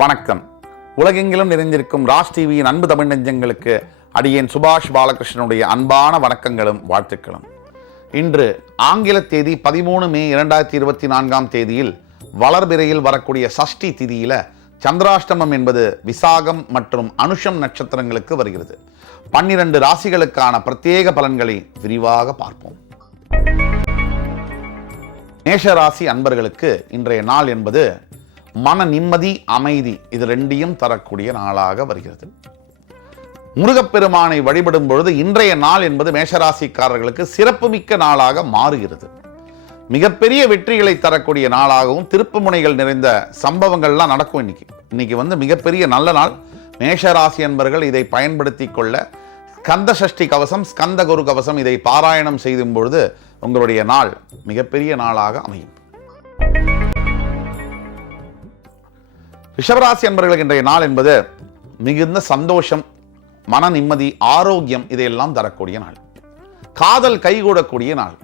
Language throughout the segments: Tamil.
வணக்கம். உலகெங்கிலும் நிறைந்திருக்கும் ராஜ் டிவியின் அன்பு தமிழ் நெஞ்சங்களுக்கு அடியேன் சுபாஷ் பாலகிருஷ்ணனுடைய அன்பான வணக்கங்களும் வாழ்த்துக்களும். இன்று ஆங்கில தேதி 13 மே 2024 தேதியில் வளர்பிறையில் வரக்கூடிய சஷ்டி திதியில சந்திராஷ்டமம் என்பது விசாகம் மற்றும் அனுஷம் நட்சத்திரங்களுக்கு வருகிறது. 12 ராசிகளுக்கான பிரத்யேக பலன்களை விரிவாக பார்ப்போம். மேஷ ராசி அன்பர்களுக்கு இன்றைய நாள் என்பது மன நிம்மதி, அமைதி இது ரெண்டையும் தரக்கூடிய நாளாக வருகிறது. முருகப்பெருமானை வழிபடும் பொழுது இன்றைய நாள் என்பது மேஷராசிக்காரர்களுக்கு சிறப்புமிக்க நாளாக மாறுகிறது. மிகப்பெரிய வெற்றிகளை தரக்கூடிய நாளாகவும் திருப்பு முனைகள் நிறைந்த சம்பவங்கள்லாம் நடக்கும். இன்னைக்கு மிகப்பெரிய நல்ல நாள். மேஷராசி அன்பர்கள் இதை பயன்படுத்தி கொள்ள ஸ்கந்த சஷ்டி கவசம், ஸ்கந்த குரு கவசம் இதை பாராயணம் செய்யும் பொழுது உங்களுடைய நாள் மிகப்பெரிய நாளாக அமையும். ரிஷபராசி அன்பர்களுக்கு இன்றைய நாள் என்பது மிகுந்த சந்தோஷம், மன நிம்மதி, ஆரோக்கியம் இதையெல்லாம் தரக்கூடிய நாள். காதல் கைகூடக்கூடிய நாள்.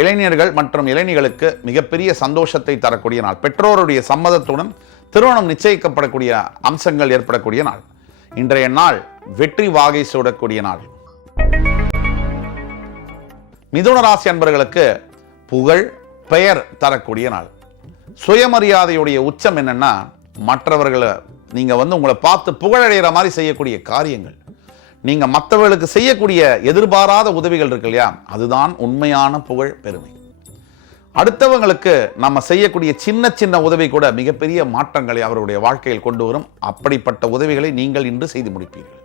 இளைஞர்கள் மற்றும் இளைஞர்களுக்கு மிகப்பெரிய சந்தோஷத்தை தரக்கூடிய நாள். பெற்றோருடைய சம்மதத்துடன் திருமணம் நிச்சயிக்கப்படக்கூடிய அம்சங்கள் ஏற்படக்கூடிய நாள். இன்றைய நாள் வெற்றி வாகை சூடக்கூடிய நாள். மிதுன ராசி அன்பர்களுக்கு புகழ், பெயர் தரக்கூடிய நாள். சுயமரியாதையுடைய உச்சம் என்னன்னா, மற்றவர்களை நீங்க உங்களை பார்த்து புகழடைகிற மாதிரி செய்யக்கூடிய காரியங்கள், நீங்க மற்றவர்களுக்கு செய்யக்கூடிய எதிர்பாராத உதவிகள் இருக்கு இல்லையா, அதுதான் உண்மையான புகழ், பெருமை. அடுத்தவங்களுக்கு நம்ம செய்யக்கூடிய சின்ன சின்ன உதவி கூட மிகப்பெரிய மாற்றங்களை அவருடைய வாழ்க்கையில் கொண்டு வரும். அப்படிப்பட்ட உதவிகளை நீங்கள் இன்று செய்து முடிப்பீர்கள்.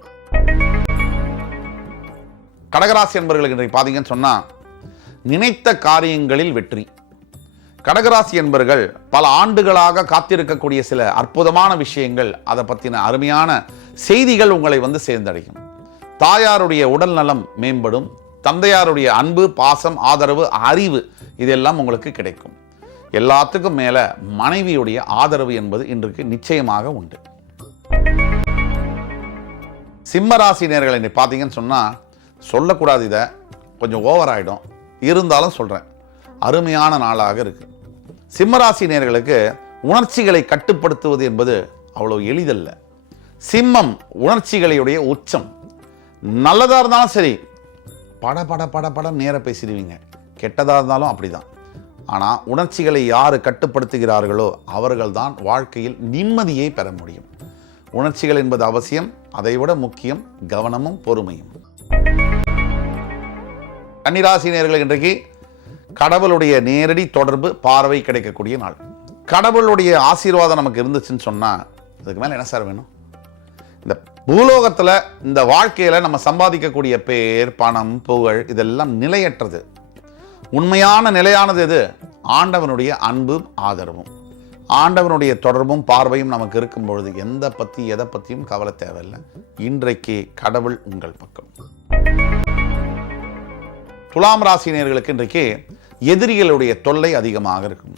கடகராசி என்பவர்களுக்கு இன்றைக்கு பார்த்தீங்கன்னு சொன்னா நினைத்த காரியங்களில் வெற்றி. கடகராசி என்பவர்கள் பல ஆண்டுகளாக காத்திருக்கக்கூடிய சில அற்புதமான விஷயங்கள், அதை பற்றின அருமையான செய்திகள் உங்களை சேர்ந்தடையும். தாயாருடைய உடல் நலம் மேம்படும். தந்தையாருடைய அன்பு, பாசம், ஆதரவு, அறிவு இதெல்லாம் உங்களுக்கு கிடைக்கும். எல்லாத்துக்கும் மேல மனைவியுடைய ஆதரவு என்பது இன்றைக்கு நிச்சயமாக உண்டு. சிம்மராசி நேயர்களை இன்னைக்கு பார்த்தீங்கன்னு சொன்னா சொல்லக்கூடாது, இதை கொஞ்சம் ஓவர் ஆயிடும், இருந்தாலும் சொல்றேன், அருமையான நாளாக இருக்கு. சிம்மராசி நேயர்களுக்கு உணர்ச்சிகளை கட்டுப்படுத்துவது என்பது அவ்வளவு எளிதல்ல. சிம்மம் உணர்ச்சிகளுடைய உச்சம். நல்லதா இருந்தாலும் சரி பட பட பட பட நேர பேசிடுவீங்க, கெட்டதா இருந்தாலும் அப்படிதான். ஆனா உணர்ச்சிகளை யாரு கட்டுப்படுத்துகிறார்களோ அவர்கள் தான் வாழ்க்கையில் நிம்மதியை பெற முடியும். உணர்ச்சிகள் என்பது அவசியம், அதைவிட முக்கியம் கவனமும் பொறுமையும். கன்னிராசி நேயர்களுக்கு இன்றைக்கு கடவுளுடைய நேரடி தொடர்பு, பார்வை கிடைக்கக்கூடிய நாள். கடவுளுடைய ஆசீர்வாதம் நமக்கு இருந்துச்சுன்னு சொன்னா அதுக்கு மேல என்ன சார் வேணும்? இந்த பூலோகத்துல இந்த வாழ்க்கையில நம்ம சம்பாதிக்கக்கூடிய பேர், பணம், புகழ் இதெல்லாம் நிலையற்றது. உண்மையான நிலையானது எது? ஆண்டவனுடைய அன்பும் ஆதரவும், ஆண்டவனுடைய தொடர்பும் பார்வையும் நமக்கு இருக்கும் பொழுது எதை பத்தியும் கவலை தேவையில்லை. இன்றைக்கு கடவுள் உங்கள் பக்கம். துலாம் ராசினியர்களுக்கு இன்றைக்கு எதிரிகளுடைய தொல்லை அதிகமாக இருக்கும்.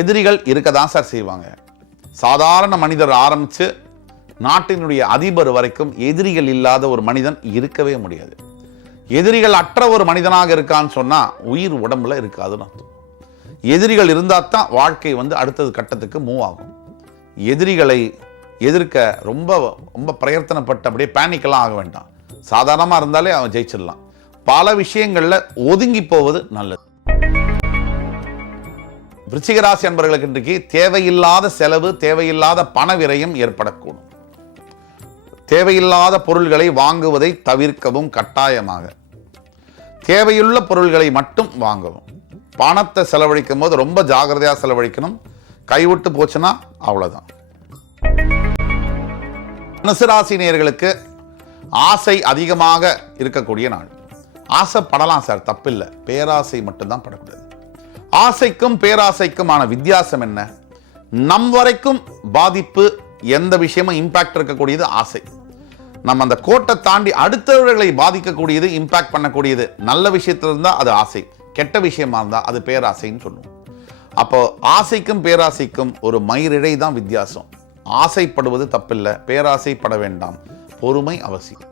எதிரிகள் இருக்கதான் சார் செய்வாங்க. சாதாரண மனிதர் ஆரம்பிச்சு நாட்டினுடைய அதிபர் வரைக்கும் எதிரிகள் இல்லாத ஒரு மனிதன் இருக்கவே முடியாது. எதிரிகள் அற்ற ஒரு மனிதனாக இருக்கான்னு சொன்னா உயிர் உடம்புல இருக்காதுன்னு அர்த்தம். எதிரிகள் இருந்தால் தான் வாழ்க்கை அடுத்தது கட்டத்துக்கு மூவ் ஆகும். எதிரிகளை எதிர்க்க ரொம்ப ரொம்ப பிரயத்தனப்பட்டு அப்படியே பேனிக்கெல்லாம் ஆக வேண்டாம். சாதாரணமாக இருந்தாலே அவன் ஜெயிச்சிடலாம். பல விஷயங்கள்ல ஒதுங்கி போவது நல்லது. விருச்சிக ராசி அன்பர்களுக்கு இன்றைக்கு தேவையில்லாத செலவு, தேவையில்லாத பண விரயம் ஏற்படக்கூடும். தேவையில்லாத பொருள்களை வாங்குவதை தவிர்க்கவும் கட்டாயமாக. தேவையுள்ள பொருள்களை மட்டும் வாங்கவும். பணத்தை செலவழிக்கும் போது ரொம்ப ஜாகிரதையா செலவழிக்கணும். கைவிட்டு போச்சுன்னா அவ்வளவுதான். தனுசு ராசி நேயர்களுக்கு ஆசை அதிகமாக இருக்கக்கூடிய நாள். ஆசைப்படலாம் சார், தப்பில்லை, பேராசை மட்டும்தான் படக்கூடாது. ஆசைக்கும் பேராசைக்குமான வித்தியாசம் என்ன? நம் வரைக்கும் பாதிப்பு, எந்த விஷயமும் இம்பாக்ட் இருக்கக்கூடியது ஆசை. நம்ம அந்த கோட்டை தாண்டி அடுத்தவர்களை பாதிக்கக்கூடியது, இம்பாக்ட் பண்ணக்கூடியது நல்ல விஷயத்துல இருந்தா அது ஆசை, கெட்ட விஷயமா இருந்தா அது பேராசைன்னு சொல்லுவோம். அப்போ ஆசைக்கும் பேராசைக்கும் ஒரு மயிரிழை தான் வித்தியாசம். ஆசைப்படுவது தப்பில்லை, பேராசைப்பட வேண்டாம், பொறுமை அவசியம்.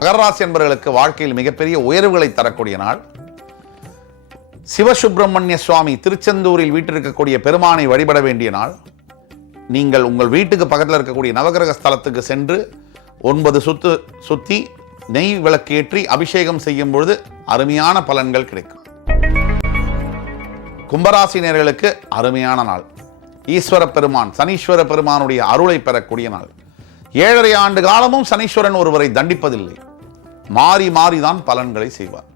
மகராசி என்பவர்களுக்கு வாழ்க்கையில் மிகப்பெரிய உயர்வுகளை தரக்கூடிய நாள். சிவசுப்பிரமணிய சுவாமி திருச்செந்தூரில் வீட்டிருக்கக்கூடிய பெருமானை வழிபட வேண்டிய நாள். நீங்கள் உங்கள் வீட்டுக்கு பக்கத்தில் இருக்கக்கூடிய நவகிரக ஸ்தலத்துக்கு சென்று 9 சுத்தி நெய் விளக்கேற்றி அபிஷேகம் செய்யும் பொழுது அருமையான பலன்கள் கிடைக்கும். கும்பராசினியர்களுக்கு அருமையான நாள். ஈஸ்வர பெருமான் சனீஸ்வர பெருமானுடைய அருளை பெறக்கூடிய நாள். 7.5 ஆண்டு காலமும் சனீஸ்வரன் ஒருவரை தண்டிப்பதில்லை. மாறி மாறிதான் பலன்களை செய்வார்.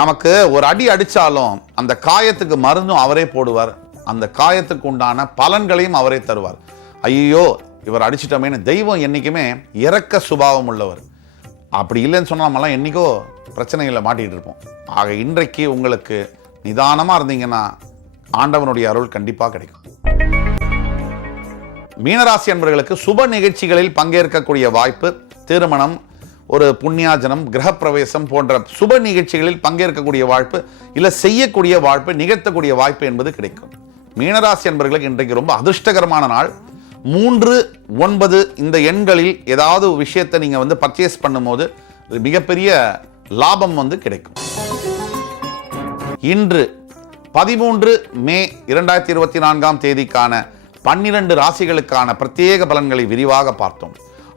நமக்கு ஒரு அடி அடிச்சாலும் அந்த காயத்துக்கு மருந்தும் அவரே போடுவார். அந்த காயத்துக்கு உண்டான பலன்களையும் அவரே தருவார். ஐயோ இவர் அடிச்சிட்டோமேன்னு தெய்வம் என்னைக்குமே இரக்க சுபாவம் உள்ளவர். அப்படி இல்லைன்னு சொன்னா நம்மலாம் என்னைக்கோ பிரச்சனைகளை மாட்டிட்டு இருப்போம். ஆக இன்றைக்கு உங்களுக்கு நிதானமா இருந்தீங்கன்னா ஆண்டவனுடைய அருள் கண்டிப்பா கிடைக்கும். மீனராசி அன்பர்களுக்கு சுப நிகழ்ச்சிகளில் பங்கேற்கக்கூடிய வாய்ப்பு, திருமணம், ஒரு புண்ணியாஜனம், கிரகப்பிரவேசம் போன்ற சுப நிகழ்ச்சிகளில் பங்கேற்கக்கூடிய வாய்ப்பு, இல்லை செய்யக்கூடிய வாய்ப்பு, நிகழ்த்தக்கூடிய வாய்ப்பு என்பது கிடைக்கும். மீனராசி அன்பர்களுக்கு இன்றைக்கு ரொம்ப அதிர்ஷ்டகரமான நாள். 3, 9 இந்த எண்களில் ஏதாவது விஷயத்தை நீங்க பர்ச்சேஸ் பண்ணும்போது மிகப்பெரிய லாபம் கிடைக்கும். இன்று 13 மே 2024 தேதிக்கான 12 ராசிகளுக்கான பிரத்யேக பலன்களை விரிவாக பார்த்தோம்.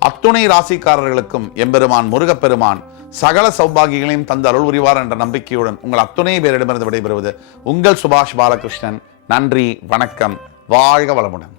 அத்துணை ராசிக்காரர்களுக்கும் எம்பெருமான் முருகப்பெருமான் சகல சௌபாகிகளையும் தந்து அருள் புரிவார் என்ற நம்பிக்கையுடன் உங்கள் அத்துணை பேரிடமிருந்து விடைபெறுவது உங்கள் சுபாஷ் பாலகிருஷ்ணன். நன்றி, வணக்கம், வாழ்க வளமுடன்.